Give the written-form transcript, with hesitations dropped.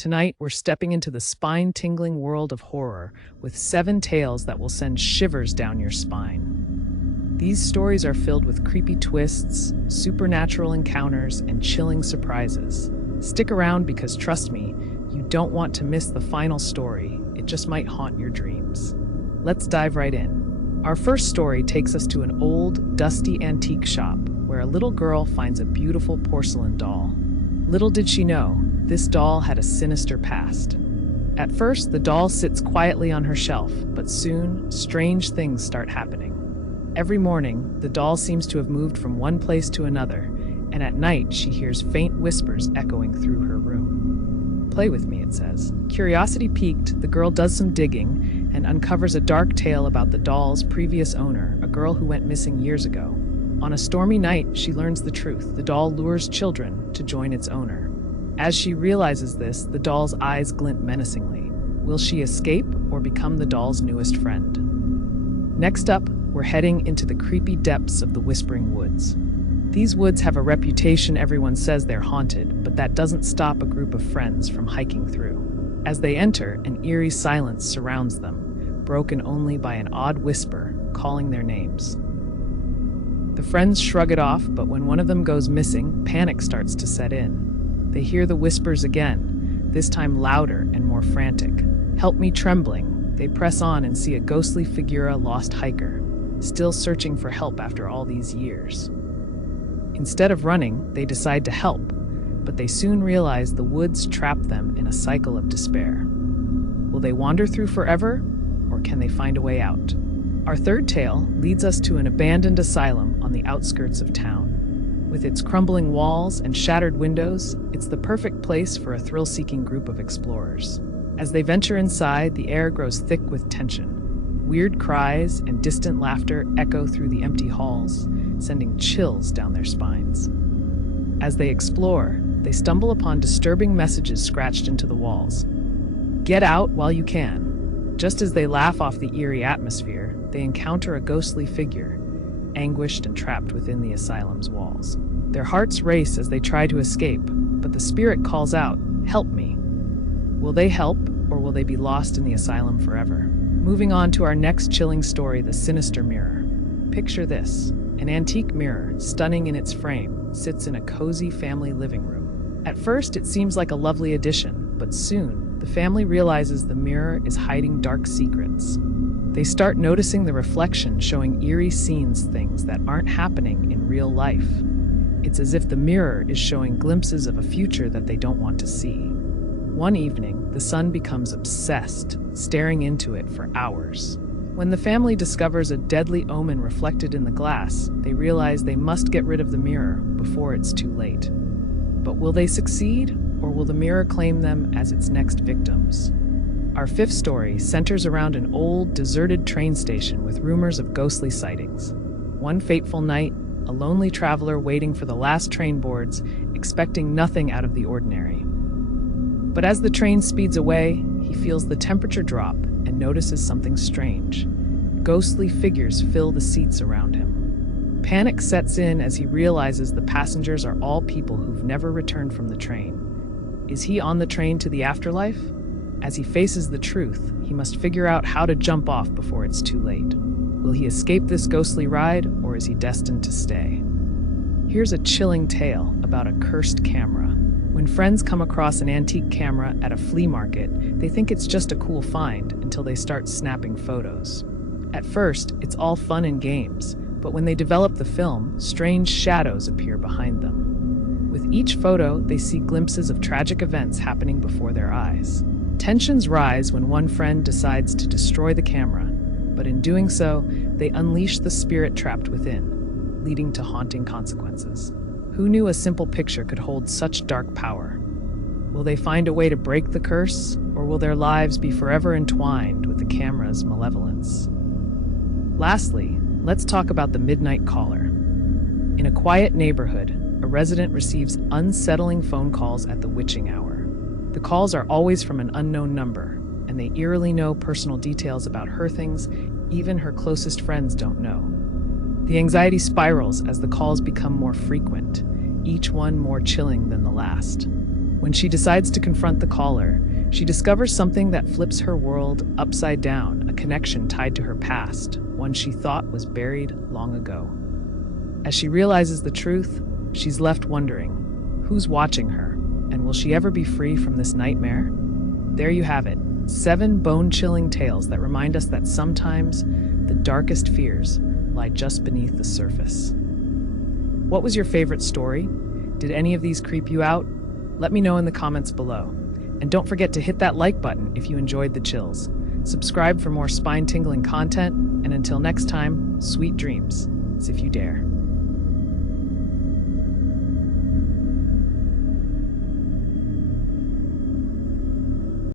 Tonight, we're stepping into the spine-tingling world of horror with 7 tales that will send shivers down your spine. These stories are filled with creepy twists, supernatural encounters, and chilling surprises. Stick around because, trust me, you don't want to miss the final story. It just might haunt your dreams. Let's dive right in. Our first story takes us to an old, dusty antique shop where a little girl finds a beautiful porcelain doll. Little did she know, this doll had a sinister past. At first, the doll sits quietly on her shelf, but soon, strange things start happening. Every morning, the doll seems to have moved from one place to another, and at night she hears faint whispers echoing through her room. "Play with me," it says. Curiosity piqued, the girl does some digging and uncovers a dark tale about the doll's previous owner, a girl who went missing years ago. On a stormy night, she learns the truth. The doll lures children to join its owner. As she realizes this, the doll's eyes glint menacingly. Will she escape or become the doll's newest friend? Next up, we're heading into the creepy depths of the Whispering Woods. These woods have a reputation. Everyone says they're haunted, but that doesn't stop a group of friends from hiking through. As they enter, an eerie silence surrounds them, broken only by an odd whisper calling their names. The friends shrug it off, but when one of them goes missing, panic starts to set in. They hear the whispers again, this time louder and more frantic. "Help me, trembling." They press on and see a ghostly figure, a lost hiker, still searching for help after all these years. Instead of running, they decide to help, but they soon realize the woods trap them in a cycle of despair. Will they wander through forever, or can they find a way out? Our third tale leads us to an abandoned asylum on the outskirts of town. With its crumbling walls and shattered windows, it's the perfect place for a thrill-seeking group of explorers. As they venture inside, the air grows thick with tension. Weird cries and distant laughter echo through the empty halls, sending chills down their spines. As they explore, they stumble upon disturbing messages scratched into the walls. "Get out while you can." Just as they laugh off the eerie atmosphere, they encounter a ghostly figure, anguished and trapped within the asylum's walls. Their hearts race as they try to escape, but the spirit calls out, "Help me." Will they help, or will they be lost in the asylum forever? Moving on to our next chilling story, The Sinister Mirror. Picture this. An antique mirror, stunning in its frame, sits in a cozy family living room. At first, it seems like a lovely addition, but soon, the family realizes the mirror is hiding dark secrets. They start noticing the reflection showing eerie scenes, things that aren't happening in real life. It's as if the mirror is showing glimpses of a future that they don't want to see. One evening, the son becomes obsessed, staring into it for hours. When the family discovers a deadly omen reflected in the glass, they realize they must get rid of the mirror before it's too late. But will they succeed, or will the mirror claim them as its next victims? Our fifth story centers around an old, deserted train station with rumors of ghostly sightings. One fateful night, a lonely traveler waiting for the last train boards, expecting nothing out of the ordinary. But as the train speeds away, he feels the temperature drop and notices something strange. Ghostly figures fill the seats around him. Panic sets in as he realizes the passengers are all people who've never returned from the train. Is he on the train to the afterlife? As he faces the truth, he must figure out how to jump off before it's too late. Will he escape this ghostly ride, or is he destined to stay? Here's a chilling tale about a cursed camera. When friends come across an antique camera at a flea market, they think it's just a cool find until they start snapping photos. At first, it's all fun and games, but when they develop the film, strange shadows appear behind them. With each photo, they see glimpses of tragic events happening before their eyes. Tensions rise when one friend decides to destroy the camera, but in doing so, they unleash the spirit trapped within, leading to haunting consequences. Who knew a simple picture could hold such dark power? Will they find a way to break the curse, or will their lives be forever entwined with the camera's malevolence? Lastly, let's talk about the Midnight Caller. In a quiet neighborhood, a resident receives unsettling phone calls at the witching hour. The calls are always from an unknown number, and they eerily know personal details about her, things even her closest friends don't know. The anxiety spirals as the calls become more frequent, each one more chilling than the last. When she decides to confront the caller, she discovers something that flips her world upside down, a connection tied to her past, one she thought was buried long ago. As she realizes the truth, she's left wondering, who's watching her, and will she ever be free from this nightmare? There you have it, 7 bone-chilling tales that remind us that sometimes the darkest fears lie just beneath the surface. What was your favorite story? Did any of these creep you out? Let me know in the comments below. And don't forget to hit that like button if you enjoyed the chills. Subscribe for more spine-tingling content, and until next time, sweet dreams, as if you dare.